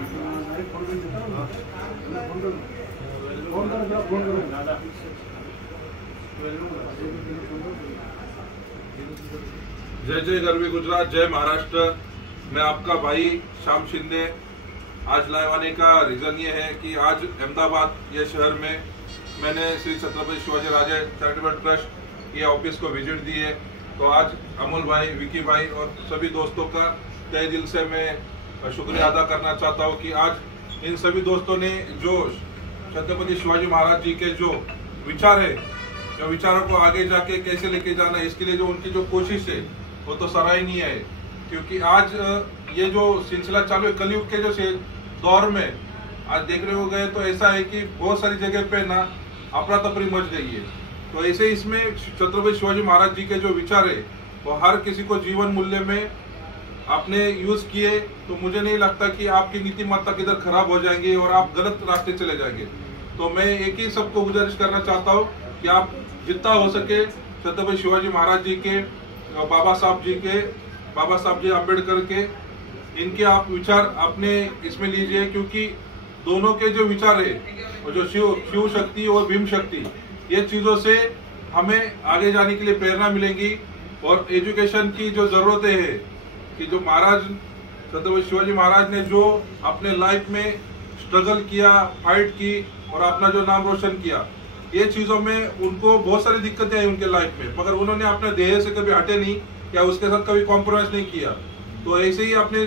जय जय गरवी गुजरात, जय महाराष्ट्र। मैं आपका भाई श्याम शिंदे। आज लाइव आने का रीजन ये है कि आज अहमदाबाद ये शहर में मैंने श्री छत्रपति शिवाजी राजे चैरिटेबल ट्रस्ट ये ऑफिस को विजिट दी है। तो आज अमोल भाई, विकी भाई और सभी दोस्तों का तहे दिल से मैं शुक्रिया अदा करना चाहता हूँ कि आज इन सभी दोस्तों ने जो छत्रपति शिवाजी महाराज जी के जो विचार है, जो विचारों को आगे जाके कैसे लेके जाना है, इसके लिए जो उनकी जो कोशिश है वो तो सराहनीय है। क्योंकि आज ये जो सिलसिला चालू है कलयुग के जो दौर में, आज देखने को गए तो ऐसा है कि बहुत सारी जगह पे ना अफरा तफरी मच गई है। तो ऐसे इसमें छत्रपति शिवाजी महाराज जी के जो विचार है वो हर किसी को जीवन मूल्य में आपने यूज किए तो मुझे नहीं लगता कि आपकी नीतिमत्ता किधर खराब हो जाएंगे और आप गलत रास्ते चले जाएंगे। तो मैं एक ही सबको गुजारिश करना चाहता हूँ कि आप जितना हो सके छत्रपति शिवाजी महाराज जी के, बाबा साहब जी अम्बेडकर के, इनके आप विचार अपने इसमें लीजिए। क्योंकि दोनों के जो विचार है और जो शिव शक्ति और भीम शक्ति, ये चीजों से हमें आगे जाने के लिए प्रेरणा मिलेगी। और एजुकेशन की जो जरूरतें है कि जो महाराज छत्रपति शिवाजी महाराज ने जो अपने लाइफ में स्ट्रगल किया, फाइट की और अपना जो नाम रोशन किया, ये चीजों में उनको बहुत सारी दिक्कतें आई उनके लाइफ में, मगर उन्होंने अपने ध्येय से कभी हटे नहीं या उसके साथ कभी कॉम्प्रोमाइज नहीं किया। तो ऐसे ही अपने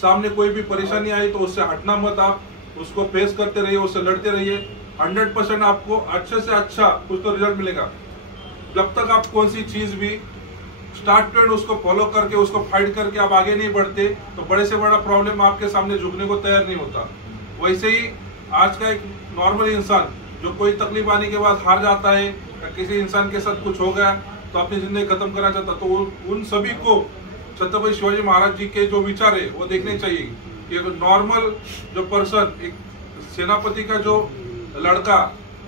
सामने कोई भी परेशानी आई तो उससे हटना मत, आप उसको फेस करते रहिए, उससे लड़ते रहिए। 100% आपको अच्छे से अच्छा कुछ तो रिजल्ट मिलेगा। जब तक आप कौन सी चीज भी स्टार्ट पॉइंट उसको फॉलो करके, उसको फाइट करके आप आगे नहीं बढ़ते तो बड़े से बड़ा प्रॉब्लम आपके सामने झुकने को तैयार नहीं होता। वैसे ही आज का एक नॉर्मल इंसान जो कोई तकलीफ आने के बाद हार जाता है या किसी इंसान के साथ कुछ हो गया तो अपनी जिंदगी खत्म करना चाहता, तो उन सभी को छत्रपति शिवाजी महाराज जी के जो विचार है वो देखने चाहिए कि एक नॉर्मल जो पर्सन, एक सेनापति का जो लड़का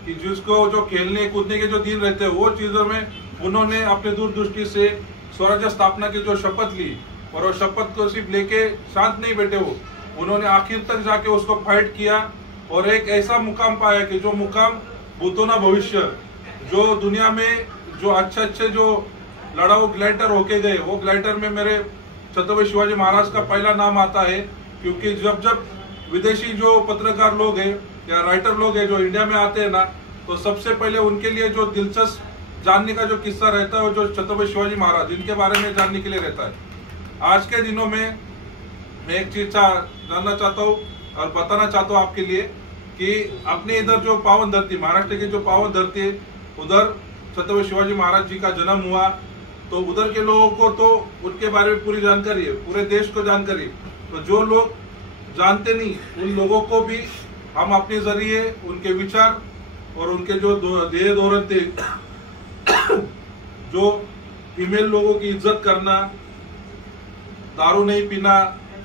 कि जिसको जो खेलने कूदने के जो दिन रहते हैं वो चीजों में उन्होंने अपने दूरदृष्टि से स्वराज्य स्थापना की जो शपथ ली और वो शपथ को सिर्फ लेके शांत नहीं बैठे, वो उन्होंने आखिर तक जाके उसको फाइट किया और एक ऐसा मुकाम पाया कि जो मुकाम भूतो ना भविष्य, जो दुनिया में जो अच्छे जो लड़ाऊ ग्लाइडर होके गए, वो ग्लाइडर में मेरे छत्रपति शिवाजी महाराज का पहला नाम आता है। क्योंकि जब विदेशी जो पत्रकार लोग हैं या राइटर लोग हैं जो इंडिया में आते हैं ना, तो सबसे पहले उनके लिए जो दिलचस्प जानने का जो किस्सा रहता है वो जो छत्रपति शिवाजी महाराज इनके बारे में जानने के लिए रहता है। आज के दिनों में मैं एक चीज जानना चाहता हूँ और बताना चाहता हूँ आपके लिए कि अपने इधर जो पावन धरती, महाराष्ट्र की जो पावन धरती है, उधर छत्रपति शिवाजी महाराज जी का जन्म हुआ। तो उधर के लोगों को तो उनके बारे में पूरी जानकारी है, पूरे देश को जानकारी है। तो जो लोग जानते नहीं उन लोगों को भी हम अपने जरिए उनके विचार और उनके जो ध्येय धोरण थे, जो फीमेल लोगों की इज्जत करना, दारू नहीं पीना,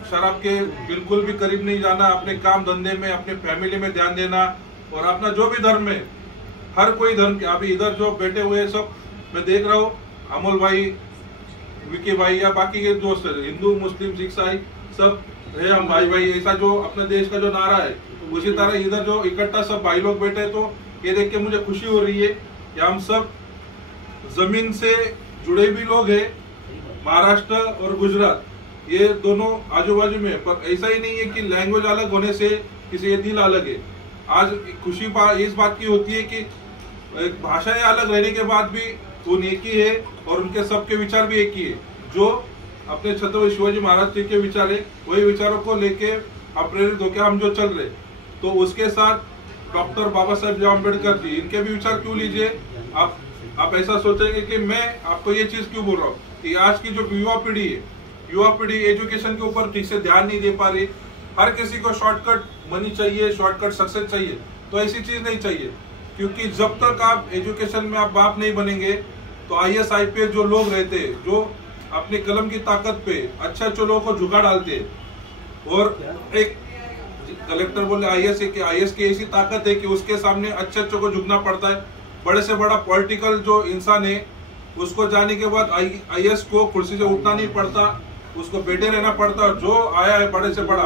शराब के बिल्कुल भी करीब नहीं जाना, अपने काम धंधे में, अपने फैमिली में ध्यान देना और अपना जो भी धर्म है, हर कोई धर्म के, अभी इधर जो बैठे हुए सब मैं देख रहा हूँ, अमोल भाई, विकी भाई या बाकी के दोस्त है, हिंदू मुस्लिम सिख ईसाई सब है, हम भाई भाई, ऐसा जो अपने देश का जो नारा है उसी तरह इधर जो इकट्ठा सब भाई लोग बैठे। तो ये देख के मुझे खुशी हो रही है कि हम सब जमीन से जुड़े भी लोग हैं। महाराष्ट्र और गुजरात ये दोनों आजू बाजू में, पर ऐसा ही नहीं है कि लैंग्वेज अलग होने से किसी ये दिल अलग है। आज खुशी इस बात की होती है कि भाषाएं अलग रहने के बाद भी उन एक ही है और उनके सबके विचार भी एक ही है। जो अपने छत्रपति शिवाजी महाराज जी के विचार है वही विचारों को लेके प्रेरित होकर हम जो चल रहे, तो उसके साथ डॉक्टर बाबा साहब अम्बेडकर जी, इनके भी विचार क्यों लीजिए। आप ऐसा सोचेंगे कि मैं आपको ये चीज क्यों बोल रहा हूँ कि आज की जो युवा पीढ़ी है, युवा पीढ़ी एजुकेशन के ऊपर ठीक से ध्यान नहीं दे पा रही। हर किसी को शॉर्टकट मनी चाहिए, शॉर्टकट सक्सेस चाहिए, तो ऐसी चीज नहीं चाहिए। क्योंकि जब तक आप एजुकेशन में आप बाप नहीं बनेंगे तो IAS IPS जो लोग रहते हैं, जो अपने कलम की ताकत पे अच्छे लोगों को झुका डालते हैं, और एक कलेक्टर बोले IAS की ऐसी ताकत है कि उसके सामने अच्छे को झुकना पड़ता है। बड़े से बड़ा पॉलिटिकल जो इंसान है उसको जाने के बाद IAS को कुर्सी से उठना नहीं पड़ता, उसको बैठे रहना पड़ता। और जो आया है बड़े से बड़ा,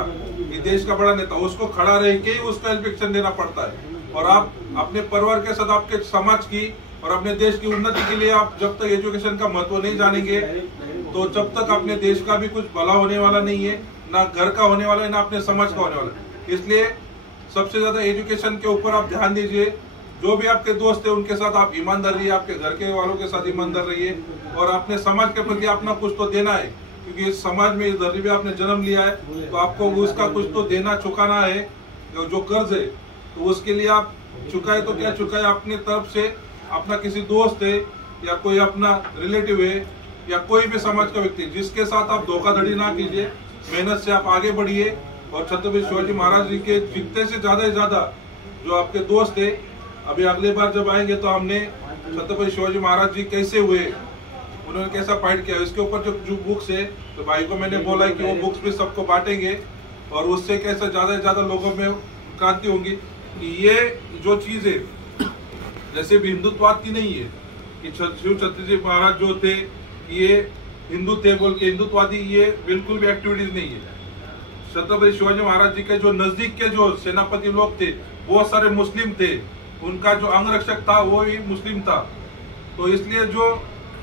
देश का बड़ा नेता, उसको खड़ा रह के ही उसको इलेक्शन देना पड़ता है। और आप अपने परिवार के साथ आपके समाज की और अपने देश की उन्नति के लिए आप जब तक एजुकेशन का महत्व नहीं जानेंगे तो जब तक अपने देश का भी कुछ भला होने वाला नहीं है, ना घर का होने वाला है, ना अपने समाज का होने वाला है। इसलिए सबसे ज्यादा एजुकेशन के ऊपर आप ध्यान दीजिए। जो भी आपके दोस्त है उनके साथ आप ईमानदार रहिए, आपके घर के वालों के साथ ईमानदार रहिए और अपने समाज के प्रति अपना कुछ तो देना है, क्योंकि इस समाज में इस धरती पे आपने जन्म लिया है तो आपको उसका कुछ तो देना चुकाना है। जो कर्ज है तो उसके लिए आप चुकाए तो क्या चुकाए, अपनी तरफ से अपना किसी दोस्त है या कोई अपना रिलेटिव है या कोई भी समाज का व्यक्ति जिसके साथ आप धोखाधड़ी ना कीजिए, मेहनत से आप आगे बढ़िए। और छत्रपति शिवाजी महाराज जी के जितने से ज्यादा जो आपके दोस्त है, अभी अगले बार जब आएंगे तो हमने छत्रपति शिवाजी महाराज जी कैसे हुए, उन्होंने कैसा फाइट किया, इसके ऊपर जो बुक्स है तो भाई को मैंने बोला है कि वो बुक्स भी सबको बांटेंगे और उससे कैसे ज्यादा से ज्यादा लोगों में क्रांति होगी। कि ये जो चीज है जैसे भी हिंदुत्ववाद की नहीं है कि शिव छत्रपति जी महाराज जो थे ये हिंदू थे बोल के हिंदुत्ववादी, ये बिल्कुल भी एक्टिविटीज नहीं है। छत्रपति शिवाजी महाराज जी के जो नजदीक के जो सेनापति लोग थे बहुत सारे मुस्लिम थे, उनका जो अंगरक्षक था वो भी मुस्लिम था। तो इसलिए जो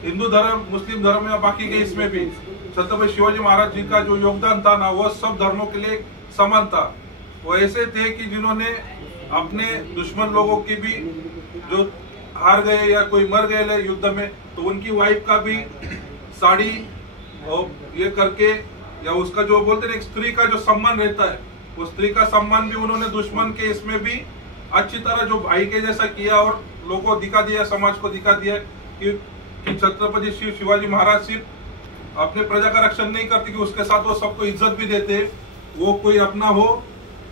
हिंदू धर्म, मुस्लिम धर्म या बाकी के इसमें भी छत्रपति शिवाजी महाराज जी का जो योगदान था ना वो सब धर्मों के लिए समान था। वो ऐसे थे कि जिन्होंने अपने दुश्मन लोगों की भी जो हार गए या कोई मर गए युद्ध में तो उनकी वाइफ का भी साड़ी और ये करके या उसका जो बोलते हैं एक स्त्री का जो सम्मान रहता है वो स्त्री का सम्मान भी उन्होंने दुश्मन के इसमें भी अच्छी तरह जो भाई के जैसा किया और लोगों को दिखा दिया, समाज को दिखा दिया कि छत्रपति शिवाजी महाराज सिर्फ अपने प्रजा का रक्षण नहीं करते कि उसके साथ वो सबको इज्जत भी देते, वो कोई अपना हो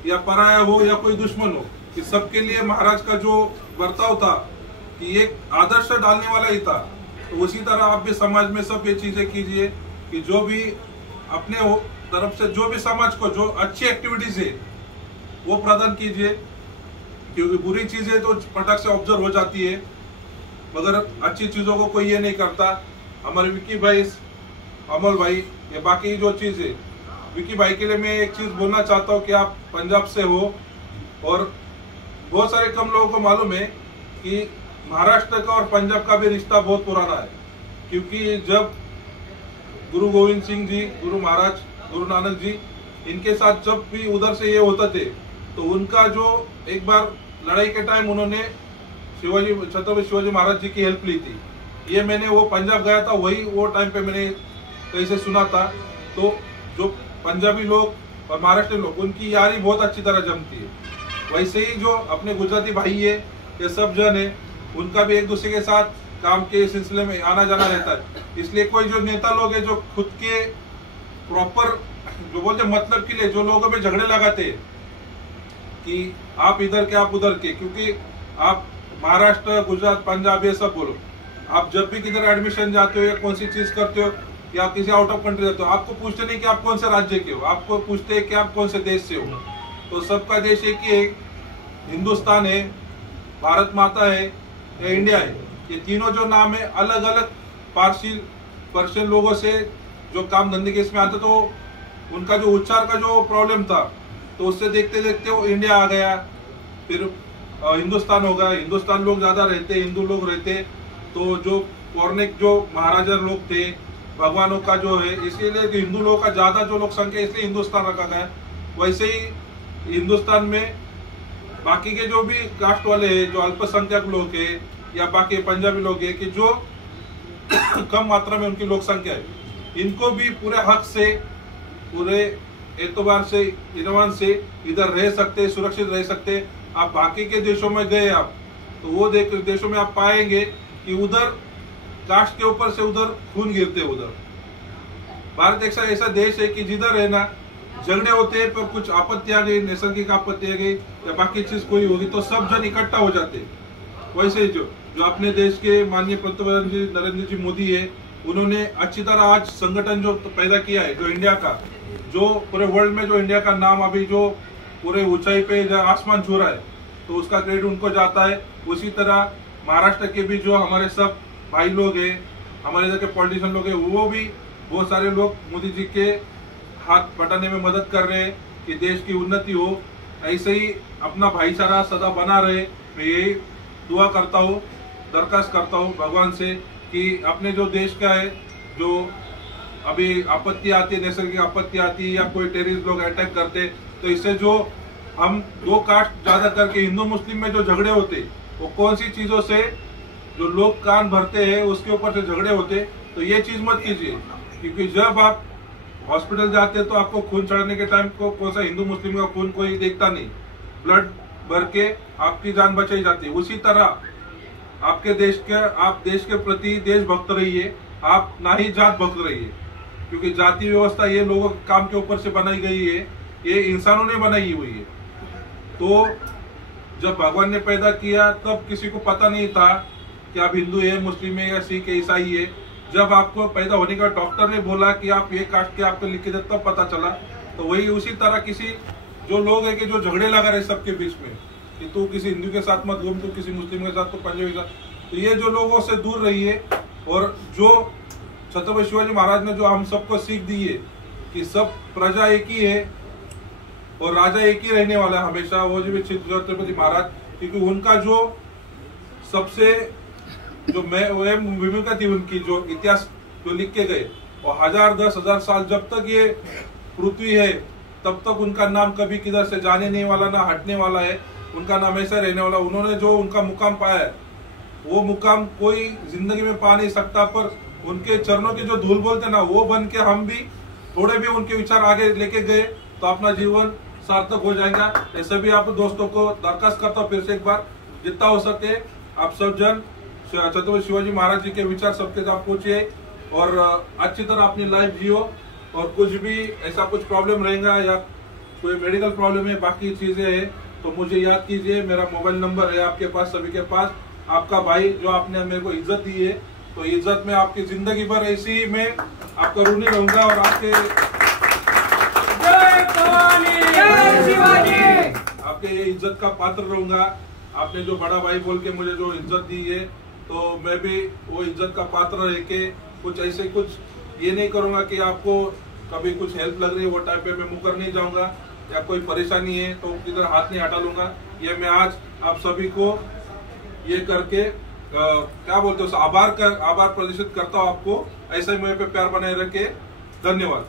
या पराया हो या कोई दुश्मन हो, कि सबके लिए महाराज का जो बर्ताव था कि एक आदर्श डालने वाला ही था। तो उसी तरह आप भी समाज में सब ये चीजें कीजिए कि जो भी अपने तरफ से जो भी समाज को जो अच्छी एक्टिविटीज है वो प्रदान कीजिए, क्योंकि बुरी चीजें तो पटक से ऑब्जर्व हो जाती है मगर अच्छी चीजों को कोई ये नहीं करता। हमारे विकी भाई, अमल भाई, ये बाकी जो चीज है, विकी भाई के लिए मैं एक चीज बोलना चाहता हूँ कि आप पंजाब से हो और बहुत सारे कम लोगों को मालूम है कि महाराष्ट्र का और पंजाब का भी रिश्ता बहुत पुराना है, क्योंकि जब गुरु गोविंद सिंह जी, गुरु महाराज, गुरु नानक जी, इनके साथ जब भी उधर से ये होते थे तो उनका जो एक बार लड़ाई के टाइम उन्होंने छत्रपति शिवाजी महाराज जी की हेल्प ली थी। ये मैंने वो पंजाब गया था वही वो टाइम पे मैंने कहीं से सुना था। तो जो पंजाबी लोग और महाराष्ट्र लोग उनकी यारी बहुत अच्छी तरह जमती है। वैसे ही जो अपने गुजराती भाई है ये सब जन है उनका भी एक दूसरे के साथ काम के सिलसिले में आना जाना रहता है। इसलिए कोई जो नेता लोग है जो खुद के प्रॉपर जो बोलते मतलब के लिए जो लोगों में झगड़े लगाते हैं कि आप इधर के आप उधर के, क्योंकि आप महाराष्ट्र, गुजरात, पंजाब ये सब बोलो, आप जब भी किधर एडमिशन जाते हो या कौन सी चीज करते हो या आप किसी आउट ऑफ कंट्री जाते हो, आपको पूछते नहीं कि आप कौन से राज्य के हो, आपको पूछते हैं कि आप कौन से देश से हो। तो सबका देश एक ही है, हिंदुस्तान है, भारत माता है या इंडिया है। ये तीनों जो नाम है अलग अलग पारसी पर्शियन लोगों से जो काम धंधे के इसमें आते तो उनका जो उच्चार का जो प्रॉब्लम था तो उससे देखते देखते वो इंडिया आ गया, फिर हिंदुस्तान हो गया। हिंदुस्तान लोग ज्यादा रहते, हिंदू लोग रहते, तो जो पौराणिक जो महाराजा लोग थे भगवानों का जो है, इसीलिए हिंदू लोगों का ज्यादा जो लोग संख्या इसलिए हिंदुस्तान रखा गया। वैसे ही हिंदुस्तान में बाकी के जो भी कास्ट वाले हैं, जो अल्पसंख्यक लोग है या बाकी पंजाबी लोग है कि जो कम मात्रा में उनकी लोक संख्या है, इनको भी पूरे हक से, पूरे एतबार से, इनवान से इधर रह सकते, सुरक्षित रह सकते। आप बाकी के देशों में गए आप तो वो देशों में आप पाएंगे कि उधर कास्ट के ऊपर से उधर खून गिरते। उधर भारत एक ऐसा देश है कि जिधर है ना झगड़े होते हैं, पर कुछ आपत्ति आ गई, नैसर्गिक आपत्ति आ गई या बाकी चीज कोई होगी तो सब जन इकट्ठा हो जाते। वैसे ही जो अपने देश के माननीय प्रधानमंत्री नरेंद्र जी मोदी है, उन्होंने अच्छी तरह आज संगठन जो पैदा किया है, जो इंडिया का, जो पूरे वर्ल्ड में जो इंडिया का नाम अभी जो पूरे ऊंचाई पे आसमान छू रहा है, तो उसका क्रेडिट उनको जाता है। उसी तरह महाराष्ट्र के भी जो हमारे सब भाई लोग हैं, हमारे इधर के पॉलिटिशियन लोग हैं, वो भी बहुत सारे लोग मोदी जी के हाथ बटाने में मदद कर रहे हैं। कि देश की उन्नति हो, ऐसे ही अपना भाईचारा सदा बना रहे। मैं यही दुआ करता हूँ, दरखास्त करता हूँ भगवान से कि अपने जो देश का है, जो अभी आपत्ति आती है, नैसर्गिक आपत्ति आती है या कोई टेररिस्ट लोग अटैक करते, तो इससे जो हम दो कास्ट ज्यादा करके हिंदू मुस्लिम में जो झगड़े होते, वो कौन सी चीजों से जो लोग कान भरते हैं उसके ऊपर से झगड़े होते, तो ये चीज मत कीजिए। क्योंकि जब आप हॉस्पिटल जाते हैं तो आपको खून चढ़ाने के टाइम को कौन सा हिंदू मुस्लिम का खून कोई देखता नहीं, ब्लड भर के आपकी जान बचाई जाती है। उसी तरह आपके देश के, आप देश के प्रति देशभक्त रहिए, आप ना ही जात भक्त रहिए। क्योंकि जाति व्यवस्था ये लोगों के काम के ऊपर से बनाई गई है, ये इंसानों ने बनाई हुई है। तो जब भगवान ने पैदा किया तब किसी को पता नहीं था कि आप हिंदू है, मुस्लिम है या सिख है, ईसाई है। जब आपको पैदा होने का डॉक्टर ने बोला कि आप ये कास्ट के आपको लिख के दे, तब पता चला। तो वही उसी तरह किसी जो लोग है कि जो झगड़े लगा रहे सबके बीच में कि तू किसी हिंदू के साथ मत घूम, तू किसी मुस्लिम के साथ, तो पंजाबी के साथ, तो ये जो लोगों से दूर रहिए। और जो छत्रपति शिवाजी महाराज ने जो हम सबको सीख दी है कि सब प्रजा एक ही है और राजा एक ही रहने वाला है हमेशा, वो जो छत्रपति महाराज, क्योंकि उनका जो सबसे जो भूमिका थी उनकी, जो इतिहास जो लिख के गए, और 1000-10,000 साल जब तक ये पृथ्वी है तब तक उनका नाम कभी किधर से जाने नहीं वाला, ना हटने वाला है। उनका नाम ऐसा रहने वाला। उन्होंने जो उनका मुकाम पाया है, वो मुकाम कोई जिंदगी में पा नहीं सकता। पर उनके चरणों की जो धूल बोलते ना, वो बन के हम भी थोड़े भी उनके विचार आगे लेके गए तो अपना जीवन सार्थक हो जाएगा। ऐसे भी आप दोस्तों को दरखास्त करता हूँ फिर से एक बार, जितना हो सके आप सब जन छत्रपति शिवाजी महाराज जी के विचार सबके साथ पहुंचिए और अच्छी तरह अपनी लाइफ जियो। और कुछ भी ऐसा कुछ प्रॉब्लम रहेगा या कोई मेडिकल प्रॉब्लम है, बाकी चीजें है, तो मुझे याद कीजिए। मेरा मोबाइल नंबर है आपके पास, सभी के पास। आपका भाई जो आपने मेरे को इज्जत दी है, तो इज्जत में आपकी जिंदगी भर ऐसी ही मैं आपका ऋणी रहूंगा और आपके इज्जत का पात्र रहूंगा। आपने जो बड़ा भाई बोल के मुझे जो इज्जत दी है, तो मैं भी वो इज्जत का पात्र रह के कुछ ऐसे कुछ ये नहीं करूंगा कि आपको कभी कुछ हेल्प लग रही है वो टाइम पे मैं मुंह कर नहीं जाऊंगा, या कोई परेशानी है तो किधर हाथ नहीं हटा लूंगा। ये मैं आज आप सभी को ये करके क्या बोलते हो आभार प्रदर्शित करता हूँ आपको। ऐसे ही मुझे पे प्यार बनाए रखे। धन्यवाद।